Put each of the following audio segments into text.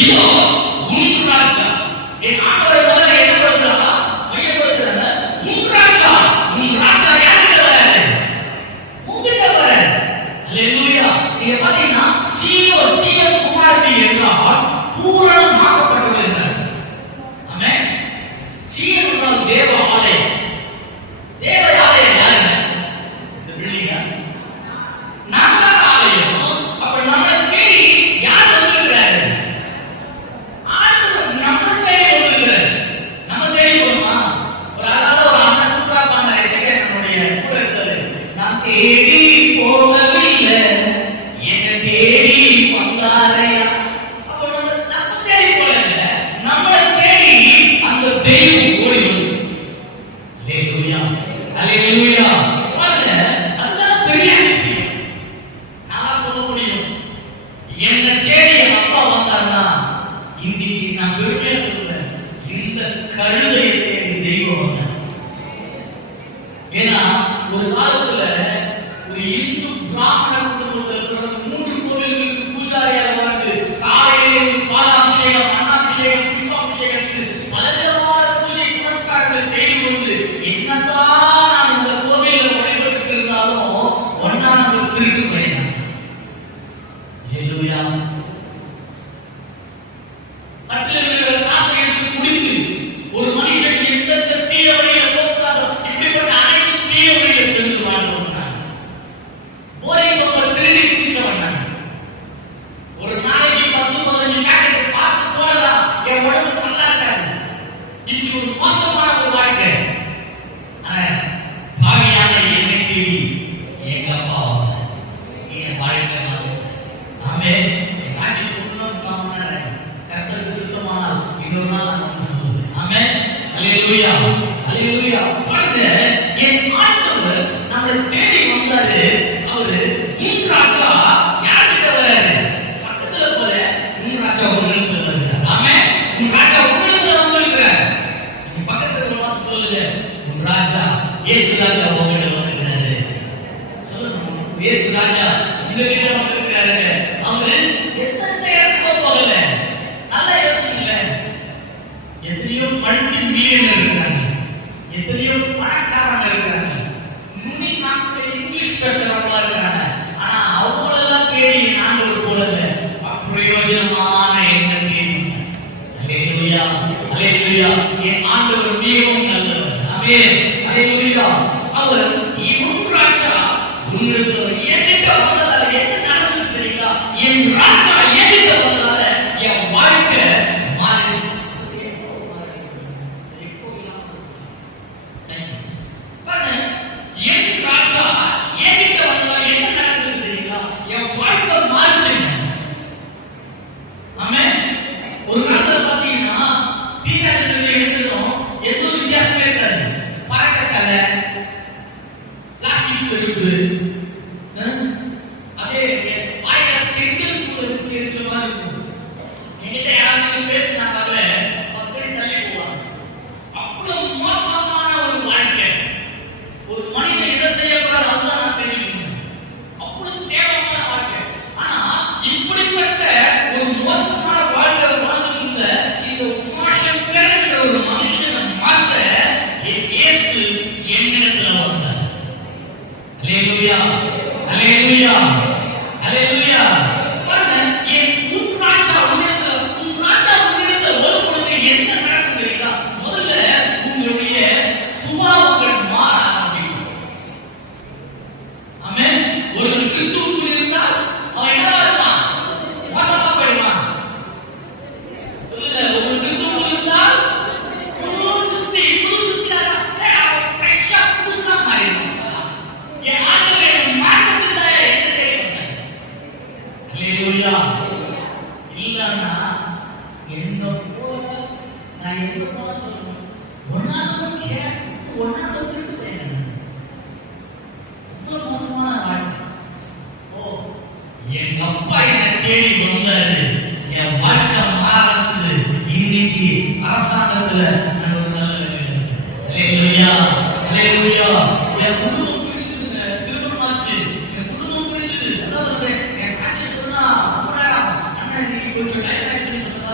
இதோ உன் ராஜா. என் ஆண்டவர் முதல்ல என்ன படுத்துறாங்க, மையப்படுத்துறாங்க. உன் ராஜா, உன் ராஜா யார்கிட்ட வராரு? உங்ககிட்ட வராரு. அல்லேலூயா. நீங்க பாத்தீங்கன்னா சீயோன் குமாரத்தி என்றால் பூரணமாக்கப்பட்டவர் என்றார். ஆமென். சீயோன் என்றால் தேவ ஆலயம். தேவ ஆலயம் யாருங்க? இந்த பில்டிங்கா? நம்ம ஆலயம். அப்ப நம்மளை தேடி யார் வந்திருக்கிறாரு? ஆண்டவர் நம்மளை தேடி வந்திருக்கிறாரு. நம்ம தேடி போகணுமா? ஒரு அழகான ஒரு அண்ணன் சூப்பரா பாடினாரு. செகண்ட் நம்முடைய கூட இருக்காரு. நான் தேடி போகவில்லை, என்னை தேடி வந்தாரையா. அப்ப நம்ம தேடி போகல, நம்மளை தேடி அந்த தெய்வம் ஓடி வந்து. அல்லேலூயா, அல்லேலூயா. அதுதான் பெரிய விஷயம். நான் சொல்ல முடியும், என்னை தேடி என் அப்பா வந்தாருன்னா இன்னைக்கு நான் பெருமையா சொல்றேன், இந்த கழுதையை தேடி தெய்வம் வந்தார். ஏன்னா ஒரு காலத்துல ஒரு இந்து பிராமண குடும்பத்தில் இருக்கிற 3 கோவில்களுக்கு பூஜாரியாக வந்து காலையில் ஒரு பாலாபிஷேகம், அன்னாபிஷேகம், புஷ்பாபிஷேகம், பலவிதமான பூஜை புனஸ்காரங்களை செய்து கொண்டு என்னதான் நான் இந்த கோவிலில் வழிபட்டு இருந்தாலும் ஒன்னா நம்ம திருட்டு பயணம். அல்லேலூயா. தட்டில் இருக்கிற காசை எடுத்து குடித்து ஒரு மனுஷன் எந்தெந்த தீய வழியில போகிறாரோ இப்படிப்பட்ட அனைத்து தீய வழியில சென்று வாழ்ந்து வந்தாங்க. போரிங் பம்பர் திருடி குதிச்ச வந்தாங்க. ஒரு நாளைக்கு 10-15 பேக்கெட் பார்த்து போடலாம், என் உடம்பு நல்லா இருக்காது. இப்படி ஒரு மோசமான ஒரு வாழ்க்கை. பாவியான என்னை தேடி எங்க அப்பா என் வாழ்க்கை மாறுது. ஆமென். சாட்சி சொல்லணும் கர்த்தருக்கு சித்தமானால் இன்னொரு நாள் நான் வந்து சொல்லுவேன். ஆமென். அல்லேலூயா, அல்லேலூயா. பாருங்க, என் ஆண்டவர் நம்மளை தேடி வந்தாரு. அவரு உன் ராஜா யார்கிட்ட வராரு? பக்கத்துல போற உன் ராஜா உங்களுக்கு வருகிறார். ஆமென். உன் ராஜா உங்களுக்கு வந்திருக்கிறார். நீங்க பக்கத்துல பார்த்து சொல்லுங்க, உன் ராஜா இயேசு ராஜா உங்களுக்கு வந்திருக்கிறாரு. சொல்லுங்க, இயேசு ராஜா இந்த கிட்ட வந்திருக்கிறாரு. அவரு எந்த இடத்துக்கு போகல. நல்லா யோசிக்கல. எத்தனையோ மல்டி மில்லியனர் இருக்காங்க, எத்தனையோ பணக்காரங்க இருக்காங்க, நுனி நாட்கள் இங்கிலீஷ் பேசுறவங்களா இருக்காங்க. ஆனா அவங்களெல்லாம் தேடி ஆண்டவர் போடல, பிரயோஜனமான என்ன தேடி. அல்லேலூயா, அல்லேலூயா. என் ஆண்டவர் மிகவும் நல்லவர். ஆமென். அல்லேலூயா. அவர் இவன் ராஜா உங்களுக்கு என்கிட்ட வந்ததால என்ன நடந்துச்சு தெரியுங்களா? என் ராஜா என்கிட்ட வந்ததால என் வாழ்க்கை மாறிடுச்சு. என் ராஜா என்கிட்ட வந்ததால என்ன நடந்தது தெரியுங்களா? என் வாழ்க்கை மாறிச்சு. ஆமென். ஒரு காலத்துல பாத்தீங்கன்னா தீராஜத்துல எழுதுறோம், எதுவும் வித்தியாசமே இருக்காது. பறக்கக்கலை, பிளாஸ்டிக் செருப்பு, அப்படியே வாயில செங்கல் சூழல் சிரிச்ச மாதிரி இருக்கும். என்கிட்ட யாராவது பேசினாங்கல்ல, அப்படி தள்ளி போவாங்க. அவ்வளவு மோசமான ஒரு வாழ்க்கை. ஒரு மனிதன் இதை செய்யக்கூடாது, அதுதான் நான் செய்யணும். அவ்வளவு கேவலமான வாழ்க்கை. ஆனா இப்படிப்பட்ட ஒரு மோசமான வாழ்க்கை வாழ்ந்துருந்த இந்த உமாசங்கர் என்ற ஒரு மனுஷனை மாற்ற இயேசு என்னிடத்துல வந்தார். அல்லேலூயா, அல்லேலூயா, அல்லேலூயா. பாருங்க, என் உன் ராஜா உன்னிடத்துல வரும் பொழுது என்ன நடக்கும் தெரியுங்களா? முதல்ல உங்களுடைய சுபாவங்கள் மாற ஆரம்பிக்கும். ஆமென். ஒருவன் கிறிஸ்துவுக்குள் இருந்தால் அவன் என்னவா இருப்பான்? மோசமா போயிடுவான். சொல்லுங்க, ஒருவன் கிறிஸ்துவுக்குள் இருந்தால் புது சிருஷ்டியாக ஃப்ரெஷ்ஷா புதுசா மாறிடுவான். என் ஆண்டவர் என்னை மாற்றத்துக்கு என்ன செய்யணும்? அல்லேலூயா. இல்லன்னா என்ன போல நான் எங்க போல சொல்லணும், ஒன்னாலும் கேட்டு ஒன்னாலும் திருப்பேன். இவ்வளவு மோசமான வாழ்க்கை. ஓ, எங்க அப்பா என்னை தேடி வந்தாரு, என் வாழ்க்கை மாறிச்சது. இன்னைக்கு அரசாங்கத்துல நான் ஒரு நல்ல நிலையில. அல்லேலூயா, அல்லேலூயா. என் குடும்பம் பிரிஞ்சதுங்க, திருமணம் ஆச்சு, என் குடும்பம் பிரிஞ்சது. அதான் சொல்றேன், என் சாட்சி சொன்னா அண்ணன் இன்னைக்கு கொஞ்சம் டைம் ஆயிடுச்சுன்னு சொன்னா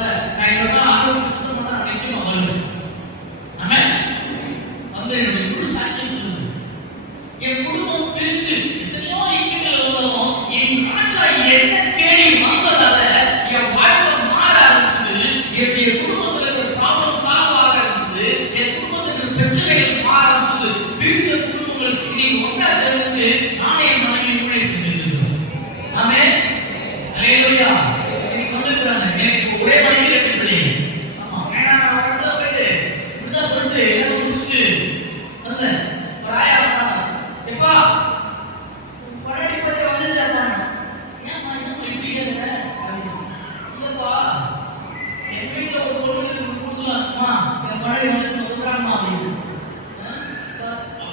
என் வீட்டுல ஒரு பொண்ணு கொடுக்கலாமா, என் பழைய மனுஷன் ஒதுக்குறாங்கம்மா அப்படின்னு.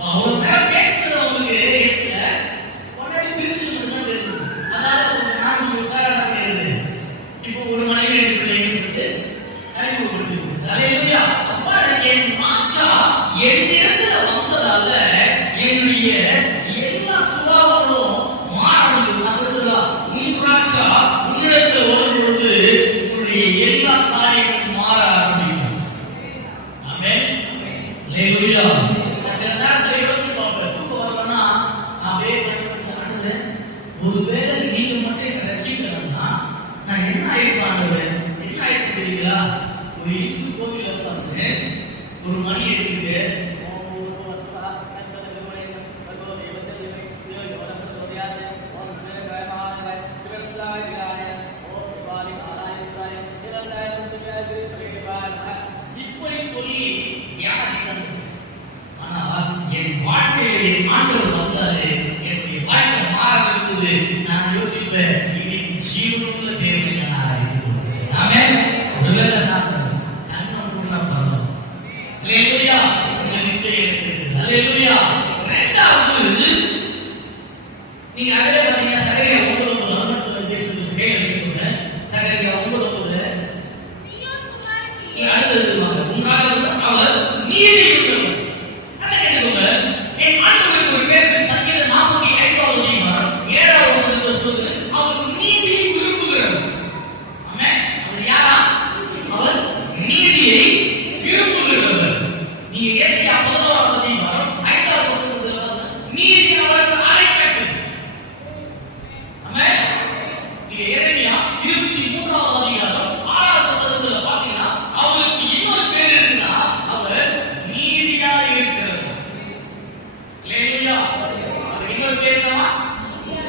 அவ்வளவு நேரம் பேசுறது அவங்களுக்கு இடத்துல உடனே பிரிஞ்சுக்கிறது தான் தெரியுது. அதனால கொஞ்சம் நாடு உஷாரா கிடையாது. இப்போ ஒரு மனைவி ரெண்டு பிள்ளைங்க சொல்லிட்டு அறிமுகப்படுத்தி அல்லேலூயா. அப்ப என் மாச்சா என்னிடத்துல வந்ததால என்னுடைய எல்லா சுபாவங்களும் மாறணும். நான் சொல்றதா, உன் மாச்சா உன்னிடத்துல வரும் பொழுது உன்னுடைய எல்லா காரியங்களும் மாற ஆரம்பிக்கும். ஆமென். அல்லேலூயா. சில நேரத்துல யோசிச்சு பார்ப்பேன், தூக்கம் வரலன்னா அப்படியே ஆண்டவரே, ஒருவேளை நீங்க மட்டும் என்ன ரட்சிக்கணும்னா நான் என்ன ஆயிருப்பேன் ஆண்டவரே, என்ன ஆயிருப்பேன் தெரியுங்களா? ஒரு இந்து கோவில உட்கார்ந்து ஒரு மணி எடுத்துக்கிட்டு இப்படி சொல்லி ஏமாத்திட்டாங்க. ஆனா என் வாழ்க்கையில என் ஆண்டவர் வந்தாரு, என்னுடைய வாழ்க்கை மாற இருக்குது. நான் யோசிப்பேன், இன்னைக்கு ஜீவனுள்ள தேவனை நான் அறிந்து. ஆமென். ஒருவேளை நான் தன்னோட பண்ணலாம். அல்லேலூயா. உங்க நிச்சயம் இருக்குது. அல்லேலூயா. இரண்டாவது, நீங்க அதே பாத்தீங்கன்னா சகரியா 9:9 பேசுறது கேள்வி வச்சுக்கோங்க. சகரியா 9:9 அடுத்தது மூன்றாவது, அவர் நீதி உள்ளவர். அதை கேட்டுக்கோங்க. என் ஆண்டவருக்கு ஒரு பேர் சங்கீதம் 45வது அதிகாரம் 7வது வசனத்தில் சொல்லுது, அவர் நீதியை விரும்புகிறவர். ஆமென். அவர் யாரா? அவர் நீதியை விரும்புகிறவர். நீங்க ஏசாயா 11வது அதிகாரம் 5வது வசனத்தில் பாருங்க, நீதி அவருக்கு அழைக்கப்பட்டது. ஆமென். நீங்க எரேமியா 23வது அதிகாரம் 6வது வசனத்தில் பாத்தீங்கன்னா அவருக்கு இன்னொரு பேர் இருக்குன்னா அவர் நீதியாய் இருக்கிறவர். அல்லேலூயா. அவர் இன்னொரு பேர் என்னவா?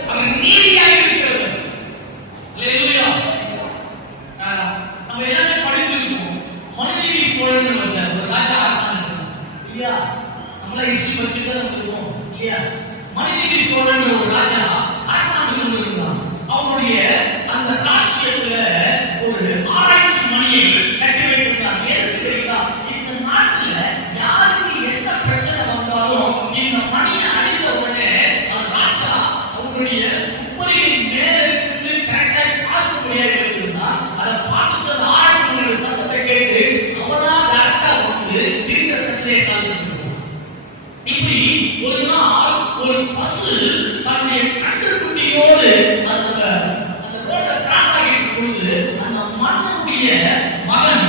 அவர் நீதியாய் இருக்கிறவர். அல்லேலூயா. நம்ம எல்லாரும் படிச்சிருக்கோம், மனுநீதி சோழன் ஒரு ராஜா அரசாங்கம் இல்லையா? நம்மள ஹிஸ்டரி படிச்சுட்டு வந்துருக்கோம் இல்லையா? மனுநீதி சோழன் ஒரு ராஜா அரசாங்கம் இருந்தான். அவனுடைய அந்த ராஜ்யத்துல ஒரு ஆராய்ச்சி மணியை கட்டி வைத்திருந்தான். எதுக்கு தெரியுங்களா? இந்த நாட்டுல யாருக்கு எந்த பிரச்சனை வந்தாலும் இந்த மணியை அடித்த உடனே அந்த ராஜா அவனுடைய உப்பரியின் மேல இருந்து கரெக்டா பார்க்க முடியாது வைத்திருந்தான். அதை பார்த்துட்டு அந்த ஆராய்ச்சி மணியோட சத்தத்தை கேட்டு அவனா கரெக்டா வந்து இருக்கிற பிரச்சனையை சால்வ் பண்ணுவான். இப்படி ஒரு நாள் ஒரு பசு தன்னுடைய கன்றுக்குட்டியோடு அந்த ரோட கிராஸ் ஆகிட்டு பொழுது அந்த மன்னனுடைய மகன்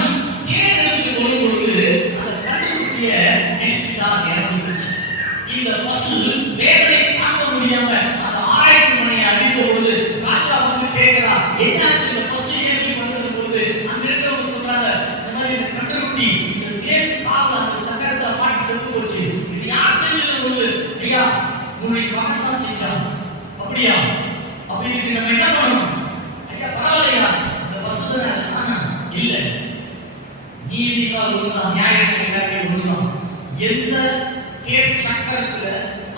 தேர் எடுத்து வரும் பொழுது அந்த கன்றுக்குட்டிய இடிச்சுதான் இறந்துச்சு. இந்த பசு வேதனை தாங்க முடியாம அந்த ஆராய்ச்சி மணியை அடித்த பொழுது ராஜா வந்து கேட்கிறா, என்னாச்சு இந்த பசு எப்படி பண்ணுறது பொழுது அங்க இருக்கிறவங்க சொல்றாங்க, இந்த மாதிரி இந்த கன்றுக்குட்டி இந்த தேர் கால அந்த சக்கரத்தை மாட்டி செத்து போச்சு. இது யார் செஞ்சது பொழுது, ஐயா உன்னுடைய மகன் தான் செஞ்சான். அப்படியா? அப்படின்னு நம்ம என்ன பண்ணணும்? ஐயா பரவாயில்லையா, இந்த பசு இல்ல, நீதிக்காக ஒண்ணுதான், நியாயத்திற்காக ஒண்ணுதான். எந்த தேர் சக்கரத்துல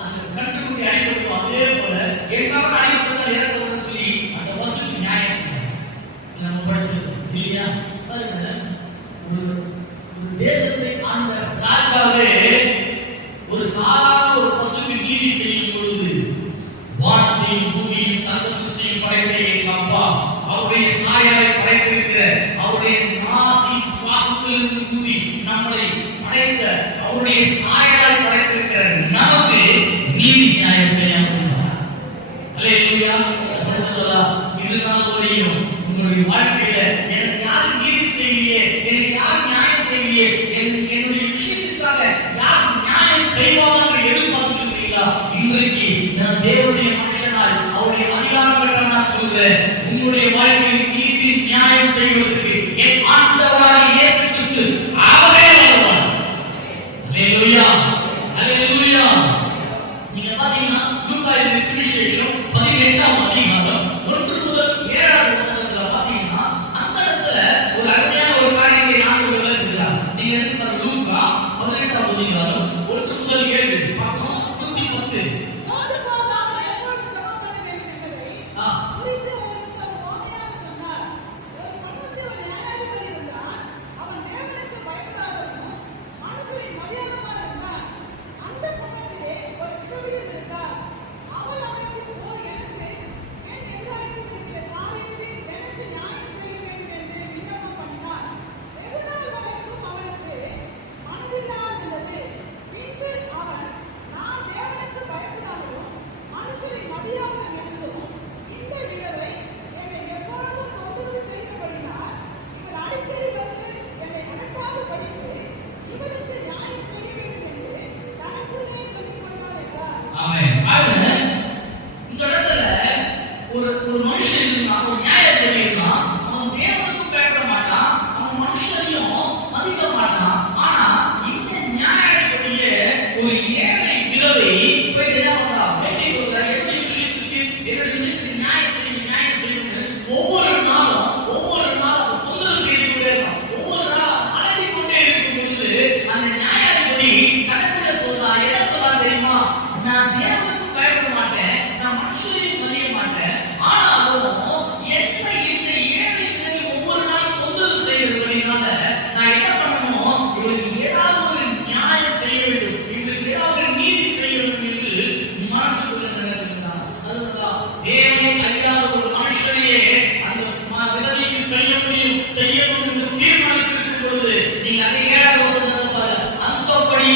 அந்த கன்றுக்குட்டி அடிபட்டு அதே போல எங்காவது அடிபட்டு இறக்கணும்னு சொல்லி அந்த பசுக்கு நியாயம் செஞ்சாங்க. நம்ம படிச்சது இல்லையா? ஒரு தேசத்தை ஆண்ட ராஜாவே ஒரு சாதாரண ஒரு பசுக்கு நீதி செய்யும் பொழுது, வானத்தையும் பூமியையும் சர்வ சிருஷ்டியும் படைத்த எங்கள் அப்பா, அவருடைய சாயலாய் படைத்திருக்கிற அவருடைய நாசி சுவாசத்திலிருந்து கூறி நம்மளை படைத்த அவருடைய சாயலாய் படைத்திருக்கிற நமக்கு நீதி நியாயம் செய்யாமல் இருந்தார். அல்லேலூயா. சொல்றதா, இதுதான் வரையும் உங்களுடைய வாழ்க்கையில எனக்கு யார் நீதி செய்வியே, எனக்கு யார் நியாயம் செய்வியே, என்னுடைய விஷயத்துக்காக யார் நியாயம் செய்வாங்க எதிர்பார்த்துருக்கீங்களா? இன்றைக்கு நான் தேவனுடைய மனுஷனாய் அவருடைய அதிகாரம் பெற்றவனா சொல்றேன், உங்களுடைய வாழ்க்கையில் நீதி நியாயம் செய்வதற்கு என் ஆண்டவராகிய இயேசு கிறிஸ்து அவரே வருவார். அல்லேலூயா. அல்லேலூயா. நீங்க பாத்தீங்கன்னா லூக்கா எழுதின சுவிசேஷம் 18ஆம் அதிகாரம் 1 முதல் 7வது வசனத்துல பாத்தீங்கன்னா அந்த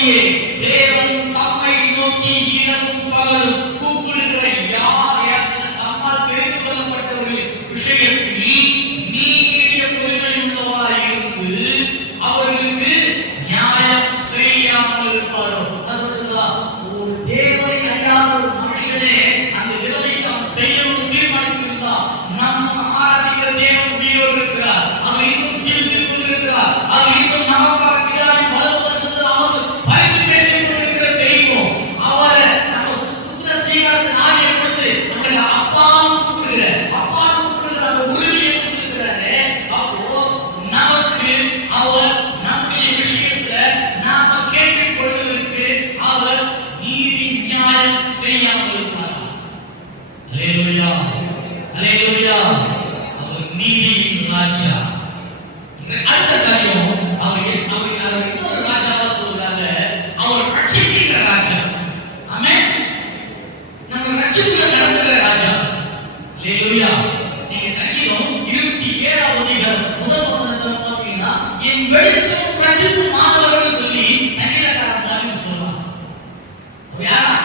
அப்படியே தேவன் தம்மை நோக்கி இரவும் பகலும் கூப்பிடுகிற யார் தம்மால் தெரிந்து கொள்ளப்பட்டவர்களின் விஷயத்தில் நீடிய பொறுமை உள்ளவராய் இருந்து அவர்களுக்கு நியாயம் செய்யாமல் இருப்பாரோ. சொல்றதா ஒரு தேவனை அறியாத ஒரு மனுஷனே அந்த விதவைக்கு அவன் செய்யணும் தீர்மானித்திருந்தா நம்ம ஆராதிக்கிற தேவன் உயிரோடு இருக்கிறார், அவர் இன்னும் ஜீவித்துக் கொண்டிருக்கிறார், அவர் இன்னும் நமக்காக பிதாவின் வலது பரிசுத்தத்தில் அமர்ந்து பரிந்து பேசிக் கொண்டிருக்கிற தெரியும். அவரை நம்ம புத்திர ஸ்ரீகாரத்தை நாடிய பொழுது நம்மளை அப்பான்னு கூப்பிடுகிற அந்த உரிமையை கொடுத்திருக்கிறாரு. அப்போ நமக்கு அவர் நம்முடைய விஷயத்துல நாம கேட்டுக் கொள்வதற்கு அவர் நீதி நியாயம் செய்யாமல் இருப்பார். அல்லேலூயா, அல்லேலூயா. அவர் நீதியின் ராஜா. அடுத்த காரியம் அவர் இன்னொரு ராஜாவா சொல்றாங்க, அவர் ரட்சிக்கின்ற ராஜா. ஆமென். நம்ம ரட்சிப்புல நடத்துகிற ராஜா. அல்லேலூயா. நீங்க சங்கீதம் 27வது அதிகாரம் முதல் வசனத்துல பாத்தீங்கன்னா என் வெளிச்சம் ரட்சிப்பு மாணவர்கள் சொல்லி சங்கீதக்காரன் தாவீது சொல்றான். யாரா?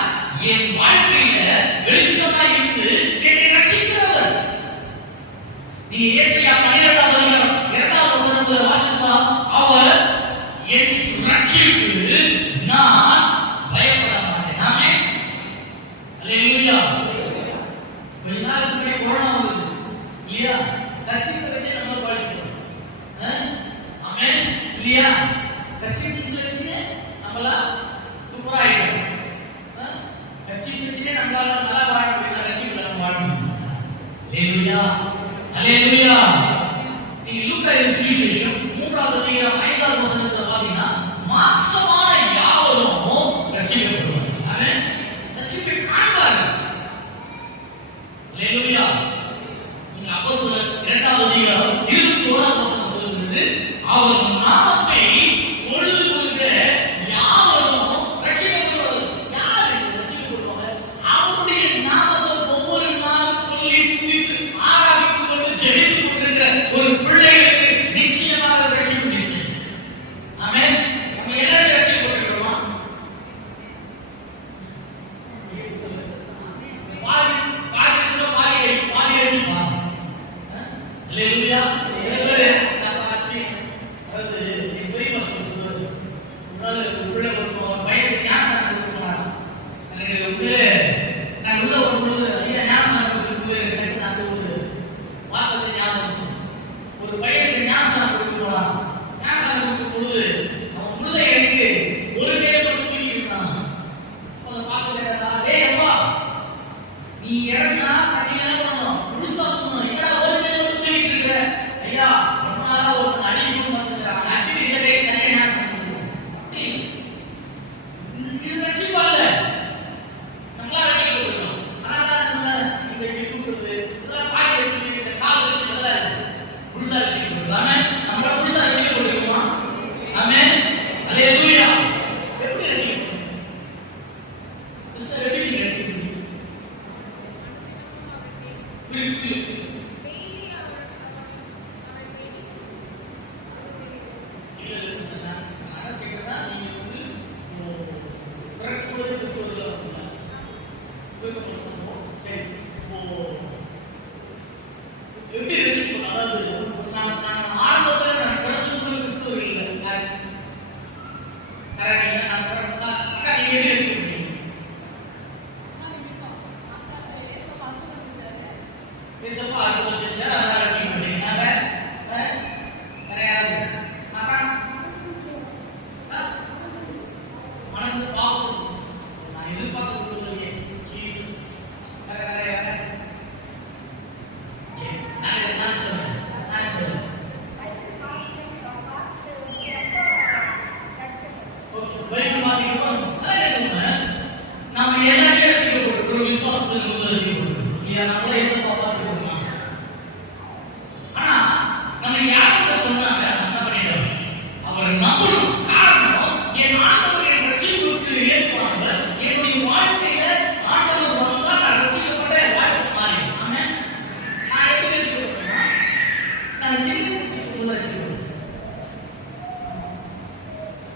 என் வாழ்க்கையில வெளிச்சமா இருந்து என்னை ரட்சிக்கிறவர். நீங்க ஏசாயா 12வது அதிகாரம் 2வது வசனத்துல வாசித்தா அவர் என் ரட்சிப்பு, நான் பயப்பட மாட்டேன். ஆமென். அல்லேலூயா. கொஞ்ச நாளுக்கு முன்னாடி கொரோனா வந்தது இல்லையா? கட்சியை வச்சு நம்ம படிச்சுட்டோம். ஆமென். இல்லையா? கட்சியை வச்சு நம்மள சூப்பரா ஆயிடும். கட்சியை வச்சு நம்மளால நல்லா வாழ முடியும், கட்சிக்குள்ள நம்ம வாழ முடியும். அல்லேலூயா, அல்லேலூயா. நீங்க லூக்கா சுவிசேஷம் 3வது அதிகாரம் 5வது வசனத்துல பாத்தீங்கன்னா மாம்சமான யாவரும் ரட்சிக்கப்படுவார்கள். ஆமென். ரட்சிப்பை காண்பார்கள். அல்லேலூயா. நீங்க அப்போஸ்தலர் 2வது அதிகாரம் 21வது வசனம் சொல்லுகிறது, அவர் நாமத்தை தொழுது கொள்கிற யாவரும் ரட்சிக்கப்படுவார்கள். யார் ரட்சிக்கப்படுவாங்க? அவருடைய நாமத்தை ஒவ்வொரு நாளும் சொல்லி துதித்து ஆராதித்துக் கொண்டு ஜெபித்துக் கொண்டிருக்கிற ஒரு பிள்ளைகளுக்கு நிச்சயமாக ரட்சிப்பு நிச்சயம். ஆமென். நம்ம எல்லாரும் ரட்சிக்கப்பட்டிருக்கிறோமா? பாதி ரட்சிப்பா. அல்லேலூயா. சில பேர் நான் பார்த்தேன், அதாவது என் பெரிய பசங்க சொல்லுவாரு, ஒரு நாள் ஒரு பிள்ளை ஒரு பையனுக்கு ஞானஸ்நானம் கொடுக்கணும். எனக்கு உண்மையிலே நான் உள்ள வரும்பொழுது ஐயா ஞானஸ்நானம் கொடுக்கும்போது எனக்கு அந்த ஒரு வார்த்தை ஞாபகம் வந்துச்சு. ஒரு பையனுக்கு ஞானஸ்நானம் கொடுக்கணும். ஞானஸ்நானம் கொடுக்கும் பொழுது அவன் பிள்ளை எனக்கு ஒரு கையில மட்டும் தூக்கி இருந்தான். அந்த பாசம் டேய் அப்பா, நீ இறங்கினா தண்ணி எல்லாம் பண்ணணும், முழுசா பண்ணணும். ஏன்னா ஒரு கையில மட்டும் தூக்கிட்டு இருக்க ஐயா, ரொம்ப நாளா ஒரு அடிக்கணும் பார்த்துக்கிறாங்க. ஆக்சுவலி இந்த கை தனியாக ஞானஸ்நானம் கொடுக்கணும். இது ரட்சிப்பால நம்மளா ரட்சிக்கப்படுறோம். அதனால நம்ம இந்த கூப்பிடுறது இதெல்லாம் பாடி வச்சு இந்த கால் வச்சு இதெல்லாம் முழுசா ரட்சிக்கப்படுறோம். ஆமென். நம்மள முழுசா ரட்சிக்கப்படுறோமா? ஆமென். அல்லேலூயா. எப்படி ரட்சிக்கப்படுறோம்? எப்படி நீங்க ரட்சிக்கப்படுறீங்க?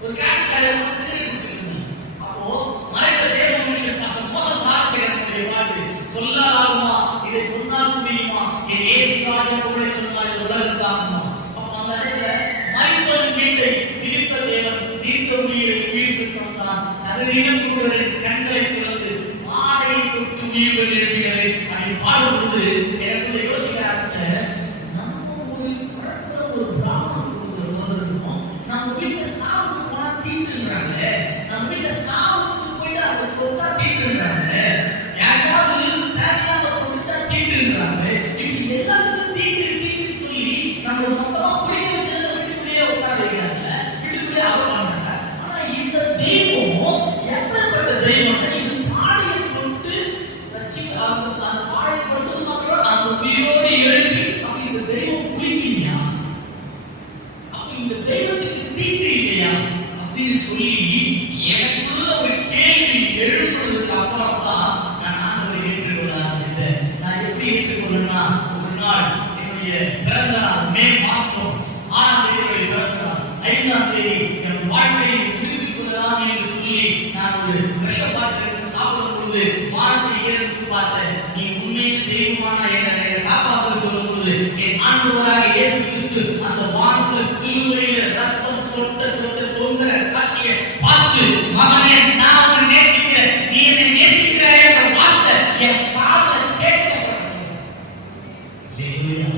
ஒரு காசு கடையில் சிகரெட் குடிச்சிட்டு நீத்த உயிரை உயிர்த்து தந்தான். கதறிடம் கூடுவரின் கண்களை திறந்து ஆடையை தொட்டு உயிர்கள் எழுப்பினரை அப்படி பாடும்போது எனக்கு யோசிக்க ஆரம்பிச்சேன். நம்ம ஒரு கடற்கரை ஒரு பிராமணன் இருக்கும், நம்ம வீட்டுல சாவுக்கு போனா தீட்டுன்றாங்க, நம்ம வீட்டுல சாவுக்கு போயிட்டு அவங்க தொட்டா தீட்டுன்றாங்க, யாராவது தேவையில்லாத தொட்டா தீட்டுன்றாங்க. இப்படி எல்லாத்துக்கும் தீட்டு தீட்டு சொல்லி நம்ம மொத்தமா பிடிக்க வச்சதை வீட்டுக்குள்ளேயே உட்கார வைக்கிறாங்க, வீட்டுக்குள்ளேயே ஆடுவாங்க. ஆனா இந்த தெய்வம் எப்பேற்பட்ட தெய்வம்? இது பாடையை தொட்டு அந்த பாடையை தொட்டது மாத்திரம் அந்த உயிரோடு எழுப்பி அப்ப இந்த தெய்வம் குளிக்கலையா? அப்ப இந்த தெய்வத்துக்கு தீட்டு இல்லையா அப்படின்னு சொல்லி எனக்குள்ள ஒரு கேள்வி எழுப்புறதுக்கு அப்புறம் தான் நான் ஆண்டவரை ஏற்றுக்கொள்ள ஆரம்பித்தேன். நான் எப்படி ஏற்றுக்கொள்ளனா, ஒரு நாள் என்னுடைய பிறந்த நாள் மே மாசம் 6ஆம் தேதி பிறந்த நாள், 5ஆம் தேதி என் வாழ்க்கையை முடித்துக் கொள்ளலாம் என்று சொல்லி நான் ஒரு விஷப்பாத்திரத்தை சாப்பிடும் பொழுது வானத்தை ஏறெடுத்து பார்த்தேன். நீ உண்மையில் தெய்வமான என்னை காப்பாற்ற சொல்லும் பொழுது என் ஆண்டவராக இயேசு கிறிஸ்து அந்த வானத்துல சிலுவையில ரத்தம் சொட்ட சொட்ட தொங்குற காட்சியை பார்த்து, மகனே நான் உன்னை நேசிக்கிறேன், நீ என்னை நேசிக்கிறாய் என்ற வார்த்தை என் காதுல கேட்கப்பட்டுச்சு. அல்லேலூயா,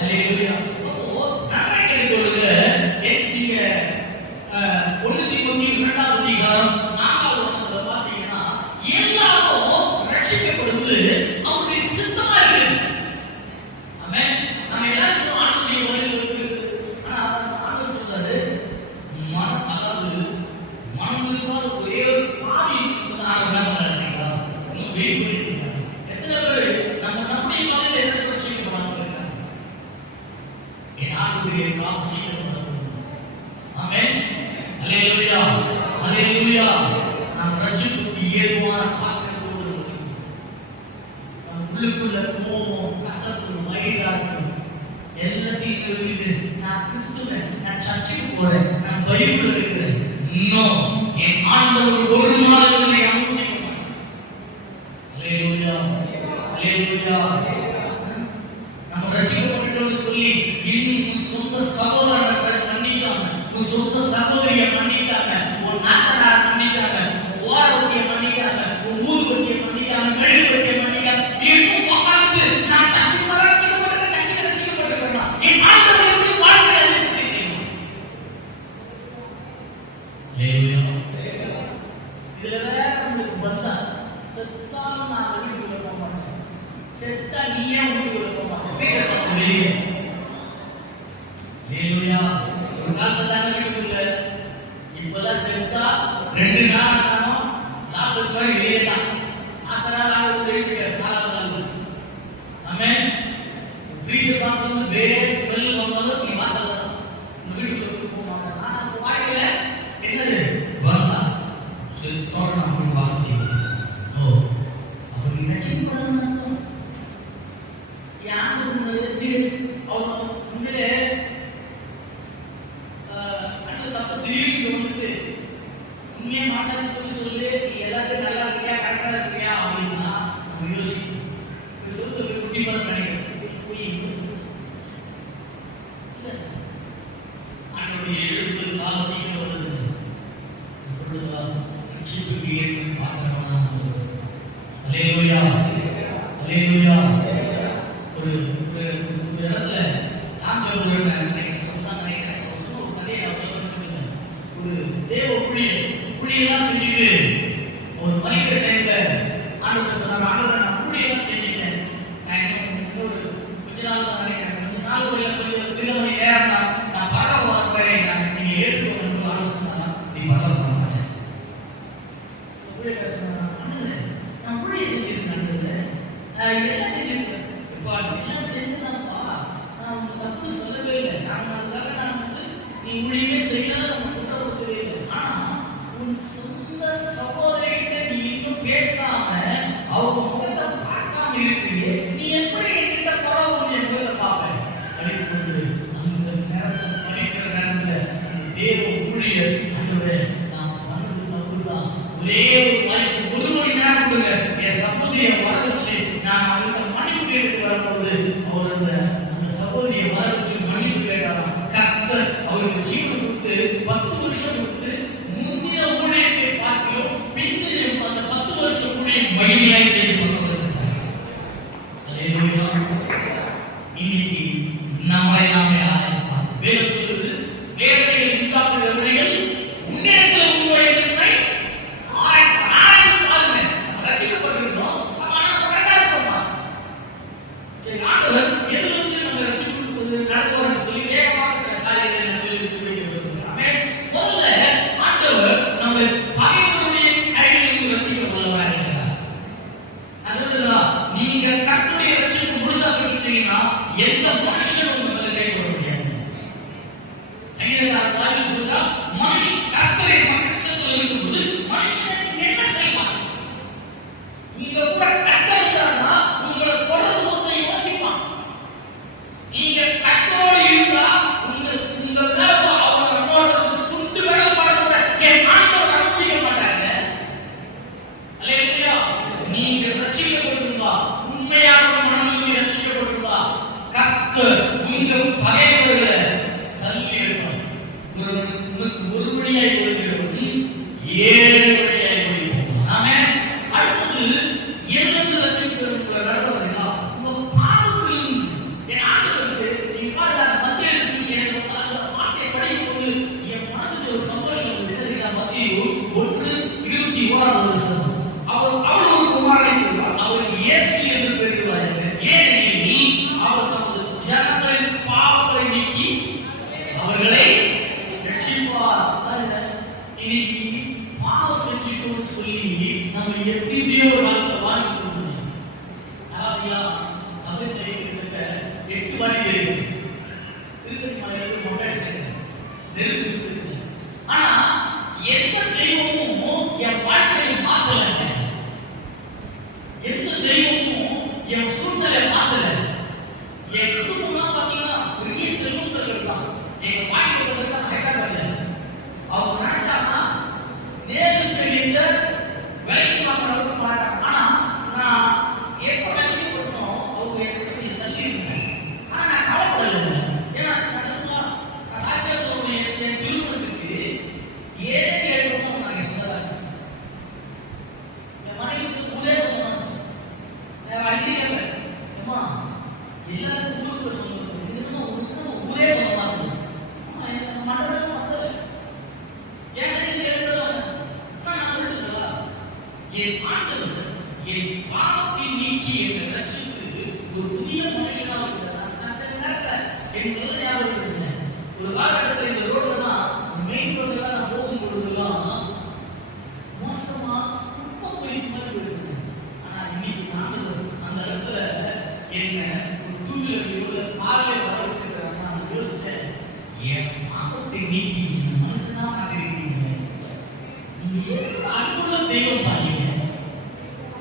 அல்லேலூயா. அப்போ நன்மை கிடைக்கொள்ளுங்க. நீங்க 1 தீமோத்தேயு 2ஆம் அதிகாரம் 4ஆவது வசனத்துல பார்த்தீங்கன்னா எல்லாரும் ரட்சிக்கப்படுவது அவருடைய சித்தமா இருக்கு. ஆமென். நம்ம எல்லாரும் ஆண்டவருடைய வருகை. ஆனா ஆண்டவர் சொல்றாரு, அதாவது மனம் திரும்பாத ஒரே ஒரு பாவி ஆரம்பிக்கிறீங்களா? வெயிட் பண்ணிருக்கீங்க. எத்தனை பேர் நம்முடைய காலையில் எத்தனை பேர் ரட்சிக்கப்படாமல் இருக்காங்க? என் ஆண்டவருடைய காலம் சீக்கிரம் வரும். ஆமென். அல்லேலூயா, அல்லேலூயா. நாம் ரட்சிப்புக்கு ஏதுவான பாத்திரத்தோடு நம் உள்ளுக்குள்ள கோபம், கசப்பு, வைராக்கியம் எல்லாத்தையும் வச்சுட்டு நான் கிறிஸ்துவன், நான் சர்ச்சுக்கு போறேன், நான் பைபிள் இருக்கிறேன். இன்னும் என் ஆண்டவர் ஒரு நாள் என்னை அனுமதிக்க மாட்டார். அல்லேலூயா, அல்லேலூயா. நம்ம ரட்சிக்கப்பட்டோம்னு சொல்லி இன்னும் உன் சொந்த சகோதரனை மன்னிக்காம, உன் சொந்த சகோதரியை மன்னிக்காம, உன் நாத்தனாரை மன்னிக்காம, உன் ஓரவத்தியை மன்னிக்காம, உன் ஊதுவத்தியை மன்னிக்காம, மெழுகுவத்தியை மன்னிக்காம இன்னும் உட்கார்ந்து நான் சர்ச்சுக்கு ரட்சிக்கப்பட்டிருக்கேன், சர்ச்சுக்கு ரட்சிக்கப்பட்டிருக்கேன், என் ஆண்டவருடைய வாழ்க்கையை அதிசயம் செய்யணும். அல்லேலூயா. இதுல வேற உங்களுக்கு வந்தா செத்தாலும் நான் வீட்டுக்குள்ள போக மாட்டேன், செத்தா நீயே வீட்டுக்குள்ள போக மாட்டேன், வெளியே. அல்லேலூயா. ஒரு காலத்துல தாங்க வீட்டுக்குள்ள, இப்பெல்லாம் செத்தா 2 நாள் ஆனாலும் லாஸ்ட் மாதிரி வெளியே தான். ஆசனால ஒரு வீட்டுக்கு நாலாவது நாள். ஆமென். ஃப்ரீசர் பாக்ஸ் வந்து வேற ஸ்மெல் வந்தாலும் நீ வாசல்ல தான், உங்க வீட்டுக்குள்ள போக மாட்டேன். ஆனா அந்த வாழ்க்கையில என்னது வந்தா செத்தோட நம்ம வாசல். ஓ, அப்ப நீ நச்சின் பண்ணணும். யாரு அவர் உண்மையிலே அந்த சத்த திடீர்னு வந்துச்சு, உண்மையை மாசாச்சு சொல்லு, நீ எல்லாத்தையும் நல்லா இருக்கியா, கரெக்டா இருக்கியா அப்படின்னா நம்ம யோசிக்கணும். சொல்லுறது குட்டி பார்த்து நினைக்கிறேன். ஆண்டவருடைய எழுதுதல் காலம் சீக்கிரம் வருது. சொல்லுதா ரட்சிப்புக்கு ஏற்ற பாத்திரமா. அல்லேலூயா, அல்லேலூயா. ஒரு இடத்துல சாந்தோடு நினைக்கிறேன், ஒரு கதையை சொல்லுங்க. ஒரு தேவ ஊழியெல்லாம் செஞ்சுட்டு ஒரு மறிக்கிற டைம்ல ஆண்டவர் சொன்னாங்க, ஆண்டவர் நான் ஊழியெல்லாம் செஞ்சுட்டேன், நான் இன்னொரு கொஞ்ச நாள் தான் நினைக்கிறேன், கொஞ்ச நாள் கொஞ்சம் சில மணி நேரம் தான் நான் பரவ வரேன், நான் நீங்க ஏற்றுக்கொள்ளணும். ஆண்டவர் சொன்னாங்க, நீ பரவ பண்ண மாட்டேன். ஊழியர் சொன்னாங்க, ஆண்டவர் நான் ஊழியம் செஞ்சிருக்கேன், எல்லாம் செஞ்சிருக்கேன், எல்லாம் செஞ்சுதான்ப்பா, நான் உங்களுக்கு தப்பு சொல்லவே இல்லை, நான் அதுக்காக நான் வந்து நீ ஊழியமே செய்யல நம்ம குற்ற கொடுக்கவே இல்லை. ஆனா உன் சொந்த சகோதரிகிட்ட நீ இன்னும் பேசாம அவங்க முகத்தை பார்க்காம அவர்களுக்கு ஜீவன் கொடுத்து 10 வருஷம் கொடுத்து முந்தின ஊழியத்தை பார்க்கிறோம். பிந்தின அந்த 10 வருஷம் ஊழியம் மகிமையாய் செய்து கொண்டு சென்றார். அல்லேலூயா. இன்னைக்கு நம்மை நாமே ஆராய்வோம். வேதம் சொல்லுது, வேதனைகள் உண்டாக்குகிறவர்கள் முன்னேற்றத்தில் உருவாயிருக்கிறதை ஆராய்ந்து பாருங்க. ரட்சிக்கப்பட்டிருந்தோம், ஆனா நம்ம ரெண்டாயிரமா சரி ஆண்டவர் எதிலிருந்து நம்ம ரட்சிக்கப்படுவது நடத்துவார்னு சொல்லி வேகமாக சில காரியங்களை சொல்லி விடுகிறார். முதல்ல ஆண்டவர் நம்மை பகைவருடைய கையிலிருந்து ரட்சிக்க வல்லவராக இருக்கிறார். நான் சொல்றதுனா, நீங்க கர்த்தருடைய ரட்சிப்பு முழுசா பெற்றுட்டீங்கன்னா எந்த மனுஷனும் உங்களை கைவிட முடியாது. சங்கீதக்காரர் தாவீது சொல்றார், மனுஷன் கர்த்தரை பக்கத்தில் இருக்கும்போது மனுஷன் என்ன செய்வான்? உங்க கூட கர்த்தர் இருந்தார்னா உங்களை தொடர்ந்து வந்து யோசிப்பான். நீங்க கர்த்தரோடு இருந்தா உங்க மேல அவரோட சுண்டு விரல் படுறத என் ஆண்டவர் அனுமதிக்க மாட்டாங்க. அல்லேலூயா. நீங்க ரட்சிக்கப்பட்டிருந்தா, உண்மையாக மனதில் ரட்சிக்கப்பட்டிருந்தா, கர்த்தர் உங்க பகைவர்களை தள்ளி எடுப்பார். உங்களுக்கு ஒரு வழியாய் போகிறவர்கள் 7 வழியாய் போயிருப்பாங்க. ஆமென். அடுத்தது எதிலிருந்து ரட்சிக்கப்படுகிற நடவடிக்கைனா உங்க பாவத்திலிருந்து. என் ஆண்டவருக்கு நீங்க பாருங்க, மத்திய வார்த்தையை படிக்கும் போது என் மனசுக்கு ஒரு சந்தோஷம் வந்து மத்திய 1:21 அவர் ஒரு குமாரனை கொடுப்பார். அவருக்கு இயேசு என்று பெயரிடுவார்கள். ஏனெனில் அவர் தமது ஜனங்களின் பாவங்களை நீக்கி அவர்களை ரட்சிப்பார். இன்னைக்கு பாவம் செஞ்சுட்டோம்னு சொல்லி நம்ம எப்படியோ வாழ்க்கை சபையில கிட்டத்தட்ட 8 வாட்டி இருக்கு. நெருப்பு வச்சிருக்கேன். ஆனா எந்த தெய்வமும் என் வாழ்க்கையை மாத்தல. எந்த தெய்வமும் என் சூழ்நிலை மாத்தல. என் குடும்பம் பாத்தீங்கன்னா பெரிய செல்வந்தர்கள் தான். எங்க பாட்டி பக்கத்துல ஹைதராபாத்ல அவங்க நினைச்சாங்கன்னா நேரு ஸ்டேடியம்ல விலைக்கு வாங்குற அளவுக்கு மாட்டாங்க. ஆனா நான் எப்ப ரசிக்கப்பட்டோம் அவங்க எனக்கு தள்ளி இருந்தேன். ஆனா நான் கவலைப்படல. ஏன்னா நான் சாட்சியா சொல்றேன், என் திருமணத்துக்கு 7 நாங்க சொன்னதாக என் மனைவி சொல்ல ஊரே சொன்னாங்க. நான் அள்ளி கேட்பேன், அம்மா எல்லாருக்கும் ஊருக்கு சொல்லுங்க, ஊரே சொன்னாங்க. மண்டபம் வந்தது ஏன் சரி நான் சொல்லிட்டுங்களா, என் ஆண்டவர் என் பாவத்தை நீக்கி என்னை ரட்சித்து ஒரு புதிய மனுஷனாக இருக்கிறார். நான் சில நேரத்தில் என் நல்ல ஞாபகம் இருந்தேன். ஒரு காலகட்டத்தில் இந்த ரோட்ல தான் மெயின் ரோட்ல நான் போகும் பொழுதுலாம் மோசமா குப்பை குறிப்பு மாதிரி போயிருந்தேன். ஆனா இன்னைக்கு ஆண்டவர் அந்த இடத்துல என்ன ஒரு 2 வீலர் கார்ல வர வச்சிருக்கிறாங்க. நான் யோசிச்சேன், என் பாவத்தை நீக்கி மனுஷனா இருக்கிறீங்க. நீங்க எந்த அன்புள்ள தெய்வம் பாருங்க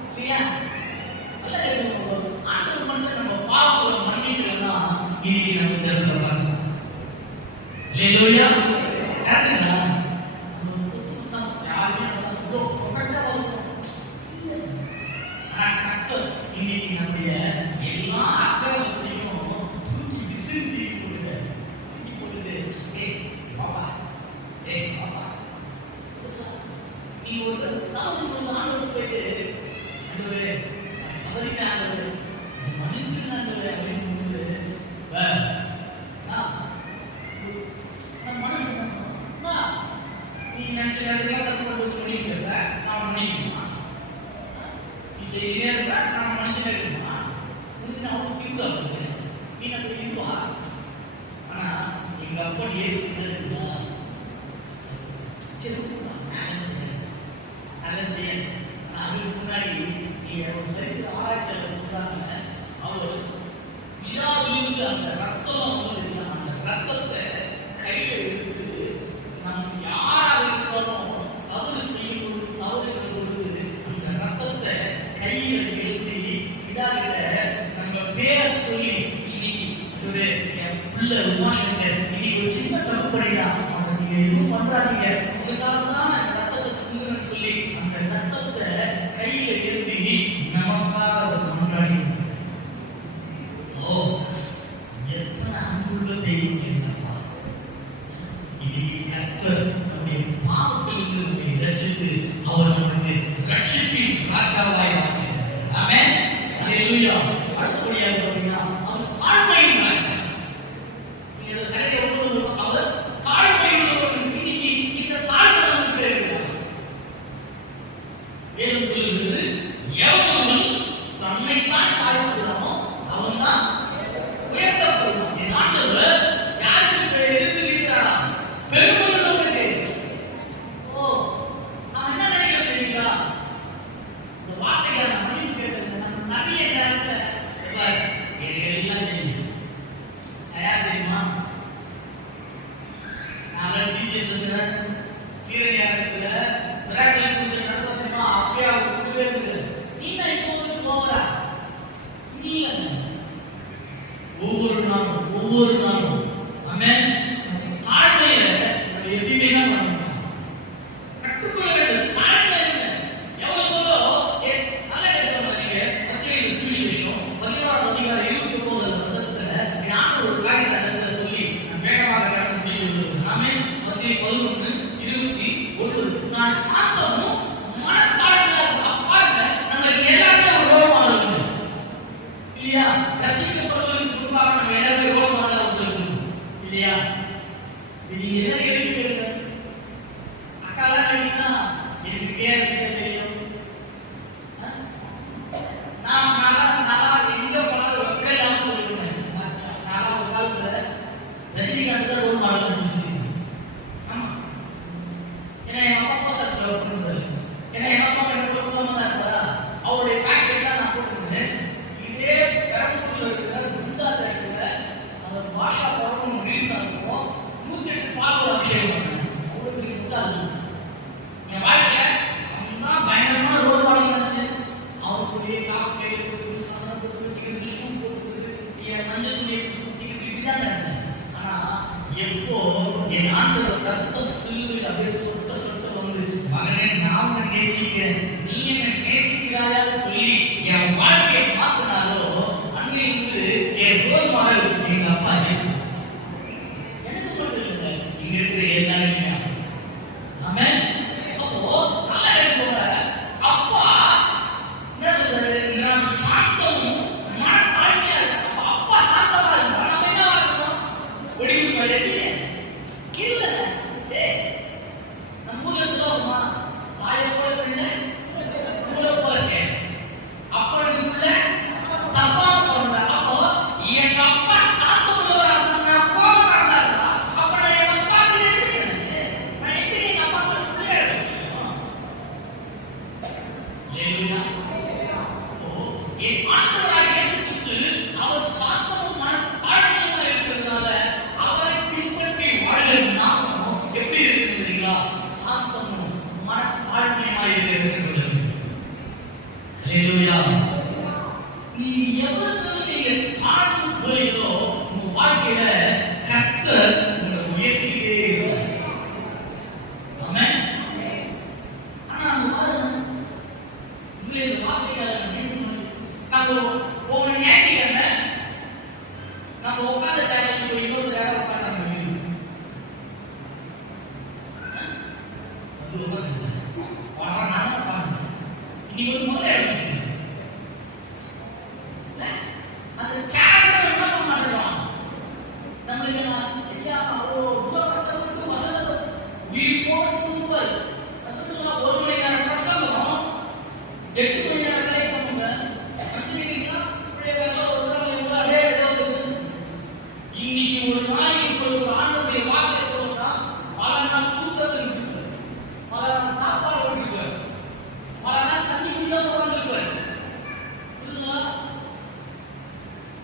இல்லையா? அல்ல ஆண்டவர் மட்டும் நம்ம பாவங்களை மன்னிக்கலன்னா இன்னைக்கு நம்ம தெரிஞ்ச பார்க்கலாம். அல்லேலூயா. கரெக்டா? யாருமே நம்ம பர்ஃபெக்ட்டா வரும். ஆனா கர்த்தர் இன்னைக்கு நம்முடைய எல்லா அக்கிரமத்தையும் தூக்கி விசிறி போடுங்க. பாப்பா நீ ஒரு ஆண்டவர் போயிட்டு தவறினாங்க மன்னிச்சுனாங்க அப்படின்னு மனசு நீ நினைச்ச பண்ணிட்டு நான் பண்ணிக்குமா, நீ செய்யவே இருப்ப நான் மனுஷனே இருக்குமா, உனக்கு நான் அவனுக்கு இருந்தா நீ நம்ம இருவா. ஆனா எங்க அப்பா ஏசி இருக்குதா சரி நல்லது செய்ய. அதுக்கு முன்னாடி நீங்க ஒரு சரித்திர ஆராய்ச்சியாளர் சொல்றாங்க, அவர் விழாவிலிருந்து அந்த ரத்தம் வந்து அந்த ரத்தத்தை கையில எடுத்து நாம் யாராக இருந்தாலும் தவறு செய்யும் பொழுது தவறுகிற பொழுது அந்த ரத்தத்தை கையில எடுத்து இதாகிட்ட நம்ம பேரை சொல்லி இன்னைக்கு என் பிள்ளை உமாசங்கர் இன்னைக்கு ஒரு சின்ன தப்பு பண்ணிடா, அவன் நீங்க எதுவும் பண்றாதீங்க, உங்களுக்காக தான் ரத்தத்தை சிந்துன்னு சொல்லி அந்த ரத்தத்தை கையில எடுத்து நமக்காக முன்னாடி எத்தனை அன்புள்ள தெய்வம் என்னப்பா. இன்னைக்கு கர்த்தர் நம்முடைய பாவத்திலிருந்து நம்மை ரட்சித்து அவர் நமக்கு ரட்சிப்பின் ராஜாவாய் ஆகிறார். ஆமென். ஹல்லேலூயா. அடுத்தபடியாக பார்த்தீங்கன்னா அவர் தாழ்மையின் ராஜா. நீங்க சரியா அவர் தாழ்மையுள்ளவர். இன்னைக்கு இந்த தாழ்மை நமக்கு இருக்கிறார். வேதம் சொல்லுகிறது, எவனொருவன் தன்னைத்தான் தாழ்த்துகிறானோ அவன் தான் உயர்த்தப்படுவான். என் ஆண்டவர் யாருக்கு எதிர்த்து நிற்கிறாரா? பெருமையுள்ளவருக்கு. ஓ, நான் என்ன நினைக்கிறேன் தெரியுங்களா? இந்த வார்த்தைகளை நான் மொழி கேட்டது நம்ம நிறைய நேரத்தில் எல்லாம் தெரியும். யார் தெரியுமா? நான் டிஜே சொன்னேன், சீரடியா இருக்கிற மிராக்கிள் கிறிஸ்டியன் நடத்த தெரியுமா? அப்படியே அவர் கூடவே இருக்கிறார். நீ தான் இப்போ வந்து போகிறா? இல்ல, ஒவ்வொரு நாளும் ஆமென். தாழ்மையில நம்ம எப்பயுமே என்ன பண்ணணும்? கட்டுக்குள்ள வேண்டும். தாழ்மையில எவ்வளோ நல்ல கேட்கணும். நீங்க மத்திய சுவிசேஷம் 16:29 நான் ஒரு காரியத்தை சொல்லி நான் வேகமாக கடந்து முடியும். ஆமென். மத்திய 11:21 நான் சாந்தமும் மனத்தாழ்மையாக அப்பாங்க. நம்மளுக்கு எல்லாமே ஒரு ரோல் மாடல் இல்லையா? ரட்சிக்கப்படுவதற்கு முன்பாக நம்ம எல்லாமே ரோல் மாடலா வச்சிருக்கோம் இல்லையா? நீங்க எல்லாம் கேள்விப்பட்டிருக்க அக்காலாம் கேட்டீங்கன்னா எனக்கு கேள்வி தெரியும். நான் எங்க போனாலும் ஒற்றை இல்லாம சொல்லிடுவேன். நான் ஒரு காலத்துல ரஜினிகாந்த் தான் ரோல் மாடல் வச்சு சொல்லிடுவேன். ஆமா, ஏன்னா என் அப்பா சார் பண்ணுறாரு. ஏன்னா என் அப்பா எனக்கு குடும்பமா தான் இருப்பாரா, அவருடைய பேக்ஷன் தான் நான் போட்டுருந்தேன். இதே பெரம்பூர்ல இருக்கிற குருந்தால இருக்கிற அவர் பாஷா படம் ரிலீஸ் ஆகும் 108 பால் அபிஷேகம் பண்ணேன். அவருக்கு குருந்தால என் வாழ்க்கையில அவன் பயங்கரமான ரோல் மாடல் இருந்துச்சு. அவருடைய காப்பை வச்சு சனத்தை வச்சுக்கிறது, ஷூ போட்டுக்கிறது, என் மஞ்சள் துணியை சுத்திக்கிறது, இப்படிதான் இருந்தேன். ஆனா எப்போ என் ஆண்டவர் ரத்த சிலுவையில் அப்படியே சொட்ட வந்து, மகனே நான் உன்னை நேசிக்கிறேன், நீ என்ன நேசிக்கிறாயான்னு சொல்லி என் வாழ்க்கையை மாத்தினாலோ அன்னையிலிருந்து என் ரோல் மாடல் எங்க அப்பா இயேசு. எனக்கு மட்டும் இல்லை, இங்க இருக்கிற எல்லாருமே. ஆமென். அப்போ நல்லா எடுத்துக்கோங்க. அப்பா என்ன சொல்றாரு? நான் சாந்தமும் மனத்தாழ்மையா இருக்கேன். அப்பா சாந்தமா இருக்கா, நம்ம என்னவா இருக்கணும்? ஒளிவு மறைவு இல்ல. நம்ம ஊர்ல சொல்லுவோமா, தாயை போல பிள்ளை ஊரை போல சேர். அப்பொழுதுக்குள்ள தப்பான பொருள். அப்போ எங்க அப்பா சாந்தமுள்ளவரா இருந்தா, கோபக்காரனா இருந்தா, அப்ப நான் எங்க அப்பா நான் எப்படி எங்க அப்பா கூட பிள்ளையா இருக்கணும்? என் ஆண்டவராகிய இயேசு கிறிஸ்து அவர் சாந்தமும் மனத்தாழ்மையுமா இருக்கிறதுனால அவரை பின்பற்றி வாழ்கிற நாமும் எப்படி இருக்கிறீங்களா? சாந்தமும் மனத்தாழ்மையுமா இருக்கிறது. ஹல்லேலூயா. நீ எவ்வளவு நீங்க தாழ்ந்து போறீங்களோ உங்க வாழ்க்கையில கர்த்தர் உங்களை உயர்த்திக்கிட்டே இருப்பார். ஆமென். ஆனா நம்ம பாருங்க, உங்களே இந்த வார்த்தைகளை நம்ம ஒவ்வொரு ஞாயிற்றுக்கிழமை நம்ம உட்கார்ந்த சேனல் போய் இன்னொரு வேலை உட்காந்து இன்னைக்கு ஒரு முதல்ல எழுதி அந்த சேனல் என்ன பண்ணுறோம்? நம்மளுக்கு கஷ்டப்பட்டு வசனத்தை உயிர் போல சுத்தம் ஒரு மணி நேரம் பிரசங்கம் 8 மணி நேரம் வேலை சமூக இன்னைக்கு ஒரு நாளைக்கு ஒரு ஆண்டுடைய வார்த்தை சொல்லணும்னா பல நாள் தூக்கத்தில் இருப்பார், பல நாள் சாப்பாடு இருப்பார், பல நாள் தண்ணி குடிக்காம உட்கார்ந்துருப்பார். புரியுதுங்களா?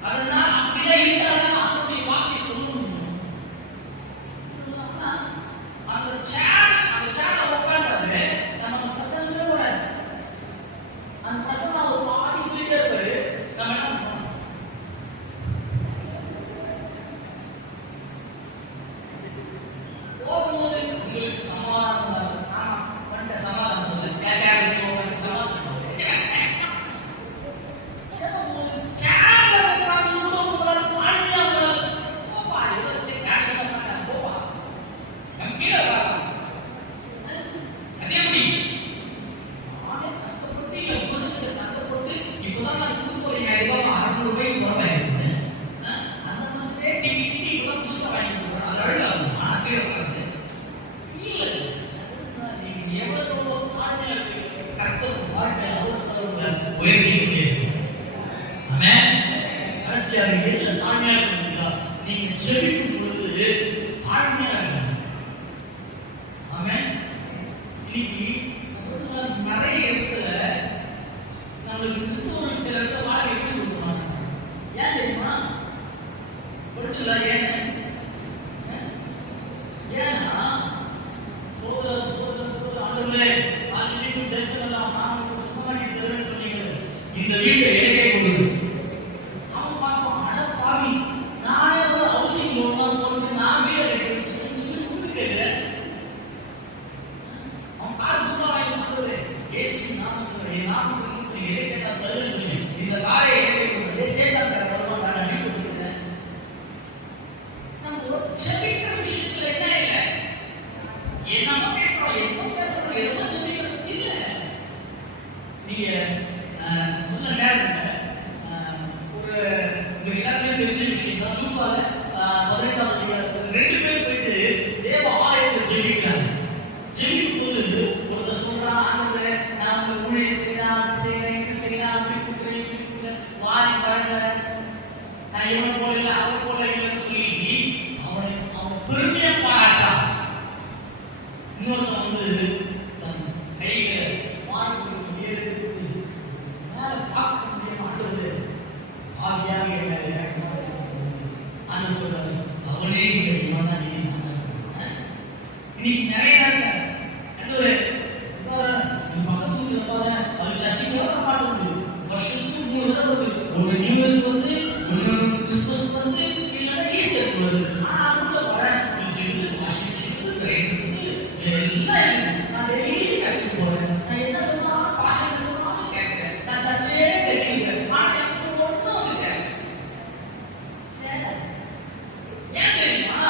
அதனால அப்படியே இருந்தாலும் ஆண்டுடைய வார்த்தை சொல்லணும். அந்த சேனல் ஆண்டவரே ஆதிக்கு தேசமெல்லாம் நான் சுத்தமாக்கி தருவேன்னு சொன்னீங்க. இந்த வீட்டை எனக்கே கொடுங்க. அவன் பார்ப்பான், அட பாவி, நானே ஒரு ஹவுசிங் லோன் போட்டு நான் வீடு கட்டுறேன்னு சொல்லி இந்த வீடு கொடுத்துருக்கேன். அவன் கார் புதுசா வாங்கி ஆண்டவரே ஏசி நாமத்துல என் நாமத்துக்கு எதை கேட்டா தருவேன்னு சொல்லி இந்த காரை எனக்கே கொடுங்க. சேதான் வருவான், நான் வீடு கொடுத்துருக்கேன். நம்ம செபிக்கிற விஷயத்துல என்ன இல்லை, என்னமோ கேட்கிறோம், என்னமோ பேசுறோம், எதுவும் செபிக்கிறோம் இல்ல. நீங்க சொன்ன நேரத்துல ஒரு உங்க எல்லாருக்கும் தெரிஞ்ச விஷயம் தான். லூக்கால 18ஆம் அதிகாரத்துல 2 பேர் போயிட்டு தேவ ஆலயத்தில் ஜெபிக்கிறாங்க. ஜெபிக்கும் போது ஒருத்தர் சொல்றான், ஆண்டவரே நான் உங்க ஊழியம் செய்யலாம், இது செய்யலாம், அப்படி கொடுக்குறேன், வாரி வாழ்ல நான் இவனை போல இல்லை அவன் போல இல்லைன்னு சொல்லி அவன் பெருமையா பாராட்டான். இன்னொருத்தன் வந்து தன் கைகளை வானத்துக்கு ஏறெடுத்து மேல பார்க்க முடியாம ஆண்டவரே ஆவியாக ஆண்டவர் சொல்றாரு, அவனே இவன் தான் இன்னைக்கு நிறைய நேரத்துல ஆண்டவரே பக்கத்து ஊர்ல பாரு, அது சர்ச்சைக்கு வர மாட்டேங்குது. வருஷத்துக்கு 3 தடவை வருது. ஒரு நியூ இயர்க்கு வந்து, ஒரு கிறிஸ்துமஸ் வந்து, இல்லைன்னா ஈஸ்டருக்கு வருது. ஆனா அதுக்குள்ள வரேன் நான் டெய்லி சர்ச்சுக்கு போறேன். நான் என்ன சொன்னாலும் பாஸ்டர் சொன்னாலும் கேட்கிறேன். நான் சர்ச்சையே தெரியுங்க. ஆனா எனக்கு ஒன்றும் வந்து சேர ஏன் தெரியுமா?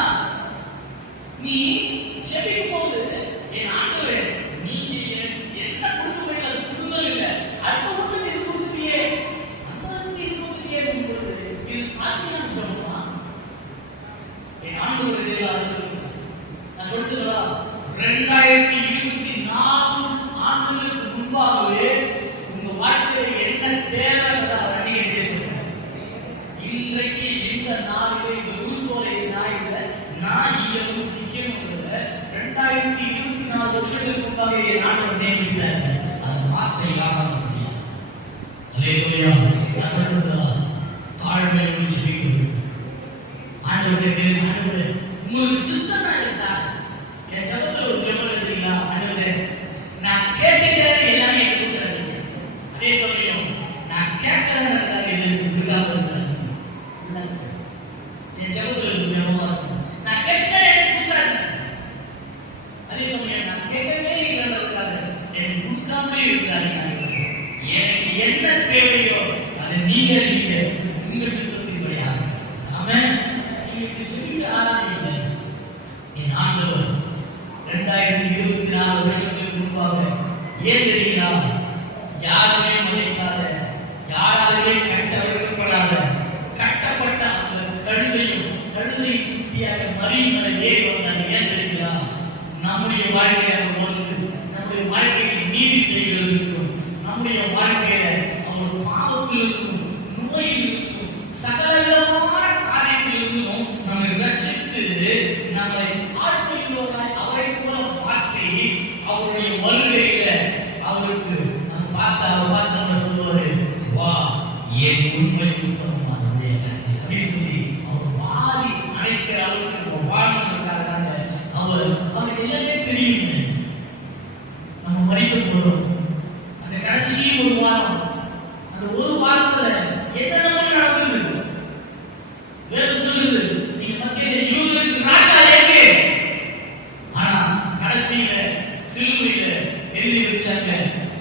நீ ஜெபிக்கும் போது என் ஆண்டவரே நீங்க என்ன கொடுக்க வேண்டிய அது கொடுக்கவே இல்லை. அடுத்த ஒன்று இது கொடுத்துட்டியே, அந்த இது கொடுத்துட்டியே பொழுது இது தாழ்மையான சொல்லுமா? என் ஆண்டவர் நான் சொல்லிட்டுங்களா, 2024 ஆண்டுகளுக்கு முன்பாகவே உங்க வாழ்க்கையில என்ன தேவைங்கிறத அவர் அடிக்கடி சேர்த்துருக்காரு. இன்றைக்கு இந்த நாளிலே இந்த குருத்தோலை நாயில நான் இயல்பு நிற்கிறவங்கள 2024 வருஷத்துக்கு முன்பாக என் ஆண்டவர் நியமித்தார். அந்த வார்த்தை யாரால முடியும்? அல்லேலூயா. நான் சொல்றதுங்களா, தாழ்மையை முடிச்சு ஆண்டவரே, ஆண்டவரே உங்களுக்கு சித்தமா இருந்தா என் ஜபத்துல ஒரு ஜபம் எடுத்தீங்களா? ஆண்டவரே நான் கேட்டுக்கிறேன் எல்லாமே எனக்கு கொடுக்குறாரு. அதே சமயம் நான் கேட்கிறேன் எனக்கு கொடுக்காம இருக்கிறாரு. என் ஜபத்துல ஒரு ஜபமா இருக்கும். நான் கேட்கிறேன் எனக்கு கொடுத்தாரு. அதே சமயம் நான் கேட்கவே இல்லைன்றதுக்காக எனக்கு கொடுக்காமலே இருக்கிறாரு. எனக்கு என்ன தேவையோ அதை நீங்க உங்க சித்தத்தின் கிடையாது. ஆமென். என் ஆண்டவர் 2024 வருஷத்துக்கு முன்பாக ஏன் தெரியுங்களா? யாருமே மதிக்காத, யாராலுமே கட்டப்படாத, கட்டப்பட்ட அந்த கழுதை குட்டியாக மறியமலை ஏறி வந்தாங்க. ஏன் தெரியுங்களா? நம்முடைய வாழ்க்கையை வந்து நம்முடைய வாழ்க்கையை நீதி செய்கிறதுக்கும், நம்முடைய வாழ்க்கையில அவர் பாவத்திலிருக்கும், நோயிலிருக்கும், சகல விதமான காரியத்திலிருந்தும் நம்மை ரட்சித்து நம்மை தாழ்மையுள்ளவராய் அவரை போல மாற்றி அவருடைய வருகையில அவருக்கு நம்ம பார்த்து நம்ம சொல்லுவாரு, வா என் உண்மை உத்தமமான அப்படின்னு சொல்லி அவர் வாரி அழைக்கிற அளவுக்கு வாழ்ந்துருக்காங்க. அவருக்கு எல்லாமே தெரியுங்க. நம்ம மறிக்க போறோம். அந்த கடைசி ஒரு வாரம், அந்த ஒரு வாரத்துல என்னென்ன நடக்குது வேறு சொல்லுது. நீங்க மத்தியில யூதருக்கு ராஜா எங்கே? ஆனா கடைசியில சிலுவையில எழுதி வச்சாங்க,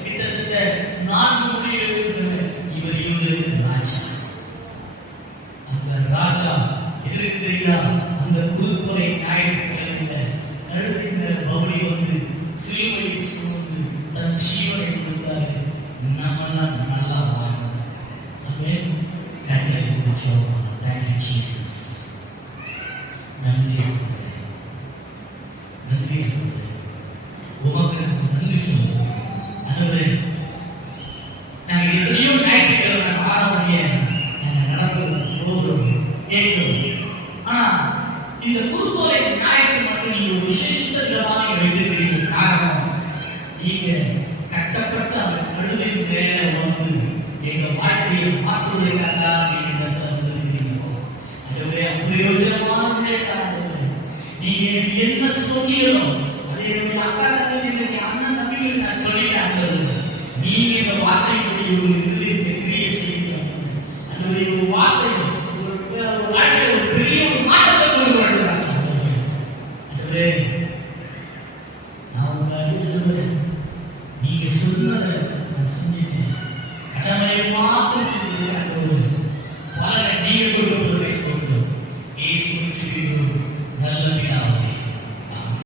கிட்டத்தட்ட 4 மொழிகள் எழுதிச்சாங்க, இவர் யூதருக்கு ராஜா. அந்த ராஜா எதற்கு தெரியுமா? அந்த குருத்துறை ஞாயிற்றுக்கிழமையில நடுக்கிற பவுனி வந்து சிலுவை சுமந்து தன் ஜீவனை கொடுத்தாரு. நம்மெல்லாம் நல்லா வாழ்ந்தோம். ஆமென். கண்களை முடிச்சோம். Thank you, Jesus. நன்றி நன்றி உமக்கு நன்றி சொல்லுவோம். அதாவது நாங்கள் எத்தனையோ ஞாயிற்றுக்கிழமை பாடக்கூடிய நடந்து போகிறோம், கேட்கிறோம். ஆனா இந்த குருத்தோலை ஞாயிற்று மட்டும் நீங்க ஒரு விசேஷத்த விதமாக வைத்திருக்கிறீங்க. காரணம், நீங்க கட்டப்பட்ட அந்த கழுதை மேல வந்து எங்க வாழ்க்கையை மாற்றுவதற்காக நீங்க பிரயோஜனமான நீங்க என்ன சொன்னீங்களோ அதே என்னுடைய அக்கா தங்கச்சி இன்னைக்கு அண்ணன் தம்பிகளுக்கு நான் சொல்லிட்டேன். நீங்க இந்த வார்த்தைப்படி ஒரு இருதயத்தை கிரியை செய்யுங்க. அந்த ஒரு வார்த்தை ஒரு வாழ்க்கையில்